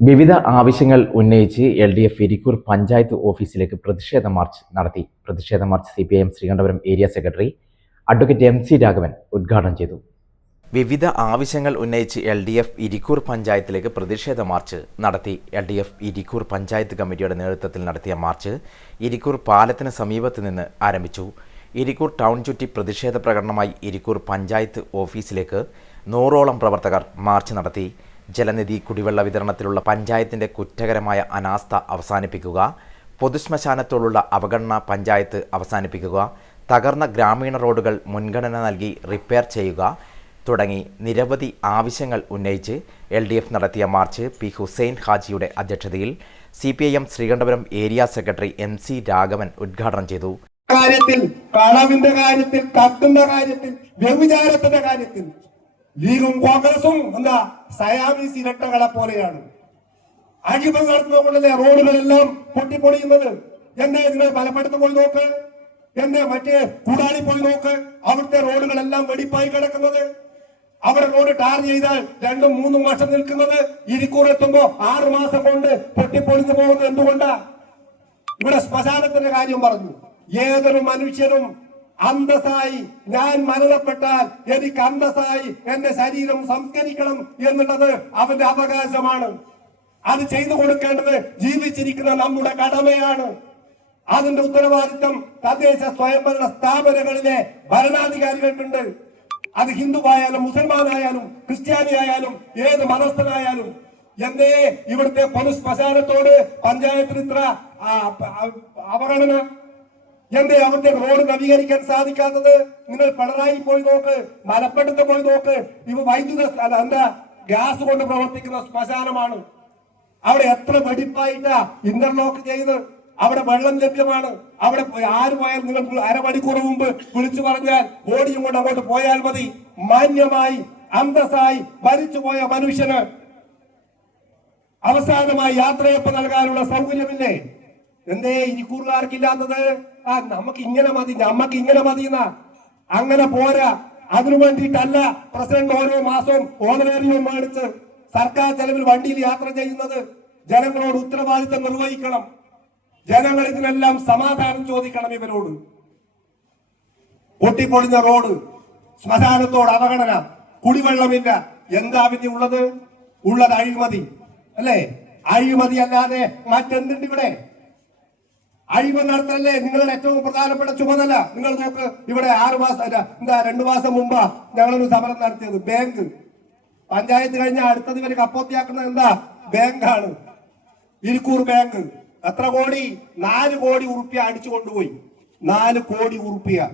വിവിധ ആവശ്യങ്ങൾ ഉന്നയിച്ച് L D F Irikkur panchayat ഓഫീസിലേക്ക് പ്രതിഷേധ മാർച്ച് നടത്തി. പ്രതിഷേധ march C P I M Sreekandapuram area secretary advocate M C Raghavan ഉദ്ഘാടനം ചെയ്തു. വിവിധ ആവശ്യങ്ങൾ ഉന്നയിച്ച് എൽ ഡി എഫ് ഇരിക്കൂർ പഞ്ചായത്തിലേക്ക് പ്രതിഷേധ മാർച്ച് നടത്തി. L D F Irikkur panchayat കമ്മിറ്റിയുടെ നേതൃത്വത്തിൽ നടത്തിയ മാർച്ച് ഇരിക്കൂർ പാലത്തിന് സമീപത്ത് നിന്ന് ആരംഭിച്ചു. ഇരിക്കൂർ ടൗൺ ചുറ്റി പ്രതിഷേധ പ്രകടനമായി ഇരിക്കൂർ പഞ്ചായത്ത് ഓഫീസിലേക്ക് നൂറോളം പ്രവർത്തകർ മാർച്ച് നടത്തി. ജലനിധി കുടിവെള്ള വിതരണത്തിലുള്ള പഞ്ചായത്തിന്റെ കുറ്റകരമായ അനാസ്ഥ അവസാനിപ്പിക്കുക പൊതുശ്മശാനത്തോടുള്ള അവഗണന പഞ്ചായത്ത് അവസാനിപ്പിക്കുക തകർന്ന ഗ്രാമീണ റോഡുകൾ മുൻഗണന നൽകി റിപ്പയർ ചെയ്യുക തുടങ്ങി നിരവധി ആവശ്യങ്ങൾ ഉന്നയിച്ച് എൽ ഡി എഫ് നടത്തിയ മാർച്ച് പി ഹുസൈൻ ഹാജിയുടെ അധ്യക്ഷതയിൽ C P I M Sreekandapuram area secretary M C Raghavan ഉദ്ഘാടനം ചെയ്തു. കാര്യത്തിൽ കാര്യത്തിൽ കക്കുന്ന കാര്യത്തിൽ വ്യഭിചാരത്തിന്റെ കാര്യത്തിൽ ലീഗും കോൺഗ്രസും എന്താ സയാമീസ് ഇരട്ടകളെ പോലെയാണ്. അഴിമതി നടത്തുന്നതുകൊണ്ടല്ലേ റോഡുകളെല്ലാം പൊട്ടിപ്പൊളിയുന്നത്? എന്നെ നിങ്ങൾ ബലപ്പെടുത്തും പോയി നോക്ക്. എന്നെ മറ്റേ കൂടാളി പോയി നോക്ക്. അവിടുത്തെ റോഡുകളെല്ലാം വെടിപ്പായി കിടക്കുന്നത്. അവിടെ റോഡ് ടാർ ചെയ്താൽ രണ്ടും മൂന്നും വർഷം നിൽക്കുന്നത്. ഇരിക്കൂർ എത്തുമ്പോ ആറു മാസം കൊണ്ട് പൊട്ടിപ്പൊളിഞ്ഞു പോകുന്നത് എന്തുകൊണ്ടാ? ഇവിടെ ശ്മശാനത്തിന്റെ കാര്യം പറഞ്ഞു. ഏതൊരു മനുഷ്യനും അന്തസ്സായി ഞാൻ മരണപ്പെട്ടാൽ എനിക്ക് അന്തസ്സായി എന്റെ ശരീരം സംസ്കരിക്കണം എന്നുള്ളത് അവന്റെ അവകാശമാണ് അത് ചെയ്തു കൊടുക്കേണ്ടത് ജീവിച്ചിരിക്കുന്ന നമ്മുടെ കടമയാണ് അതിന്റെ ഉത്തരവാദിത്തം തദ്ദേശ സ്വയംഭരണ സ്ഥാപനങ്ങളിലെ ഭരണാധികാരികൾക്കുണ്ട് അത് ഹിന്ദുവായാലും മുസൽമാനായാലും ക്രിസ്ത്യാനിയായാലും ഏത് മതസ്ഥനായാലും എന്തേ ഇവിടുത്തെ പൊതു ശ്മശാനത്തോട് പഞ്ചായത്തിന് ഇത്ര അവഗണന എന്തേ അവന്റെ റോഡ് നവീകരിക്കാൻ സാധിക്കാത്തത്? നിങ്ങൾ പിണറായി പോയി നോക്ക് മലപ്പട്ടത്ത് പോയി നോക്ക്. ഇവ വൈദ്യുത എന്താ ഗ്യാസ് കൊണ്ട് പ്രവർത്തിക്കുന്ന ശ്മശാനമാണ്. അവിടെ എത്ര വെടിപ്പായിട്ടാ ഇന്റർലോക്ക് ചെയ്ത്. അവിടെ വെള്ളം ലഭ്യമാണ്. അവിടെ പോയി ആര് പോയാൽ നിങ്ങൾ അരമണിക്കൂർ മുമ്പ് വിളിച്ചു പറഞ്ഞാൽ ഓടിയും കൊണ്ട് അങ്ങോട്ട് പോയാൽ മതി. മാന്യമായി അന്തസ്സായി മരിച്ചുപോയ മനുഷ്യന് അവസാനമായി യാത്രയപ്പ് നൽകാനുള്ള സൗകര്യമില്ലേ? എന്തേ ഇരിക്കൂറുകാർക്കില്ലാത്തത് ആ നമുക്ക് ഇങ്ങനെ മതി നമുക്ക് ഇങ്ങനെ മതി എന്നാ അങ്ങനെ പോരാ. അതിനു വേണ്ടിയിട്ടല്ല പ്രസിഡന്റ് ഓരോ മാസവും ഓണറേറിയം മേടിച്ച് സർക്കാർ ചെലവിൽ വണ്ടിയിൽ യാത്ര ചെയ്യുന്നത്. ജനങ്ങളോട് ഉത്തരവാദിത്തം നിർവഹിക്കണം. ജനങ്ങൾ ഇതിനെല്ലാം സമാധാനം ചോദിക്കണം ഇവരോട്. പൊട്ടിപ്പൊളിഞ്ഞ റോഡ് ശ്മശാനത്തോട് അവഗണന കുടിവെള്ളമില്ല. എന്താ പിന്നെ ഉള്ളത്? ഉള്ളത് അഴിമതി. അല്ലേ? അഴിമതി അല്ലാതെ മറ്റെന്തുണ്ട് ഇവിടെ? അഴിമതി നടത്തലല്ലേ? നിങ്ങളുടെ ഏറ്റവും പ്രധാനപ്പെട്ട ചുമതല. നിങ്ങൾ നോക്ക് ഇവിടെ ആറു മാസം എന്താ രണ്ടു മാസം മുമ്പാ ഞങ്ങളൊരു സമരം നടത്തിയത്. ബാങ്ക്. പഞ്ചായത്ത് കഴിഞ്ഞ അടുത്തത് ഇവർ കപ്പോത്തിയാക്കുന്നത് എന്താ? ബാങ്കാണ്. ഇരിക്കൂർ ബാങ്ക്. എത്ര കോടി? നാല് കോടി ഉറുപ്പ്യ അടിച്ചു കൊണ്ടുപോയി. നാല് കോടി ഉറുപ്പ്യ.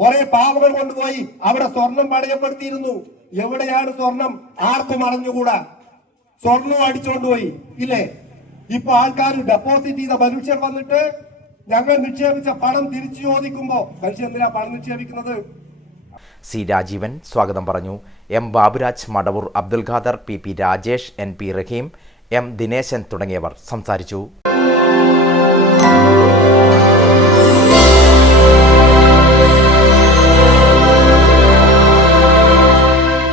കുറെ പാവകൾ കൊണ്ടുപോയി. അവിടെ സ്വർണം പടയപ്പെടുത്തിയിരുന്നു എവിടെയാണ് സ്വർണം? ആർക്കും അറിഞ്ഞുകൂടാ. സ്വർണവും അടിച്ചുകൊണ്ടുപോയി ഇല്ലേ? ഇപ്പൊ ആൾക്കാർ ഡെപ്പോസിറ്റ് ചെയ്ത മനുഷ്യർ വന്നിട്ട് ഞങ്ങൾ നിക്ഷേപിച്ച പണം തിരിച്ചു ചോദിക്കുമ്പോ മനുഷ്യൻ എന്തിനാ പണം നിക്ഷേപിക്കുന്നത്? സി രാജീവൻ സ്വാഗതം പറഞ്ഞു. M Baburaj Madavoor Abdul Khader P P Rajesh N P Raheem M Dineshan തുടങ്ങിയവർ സംസാരിച്ചു.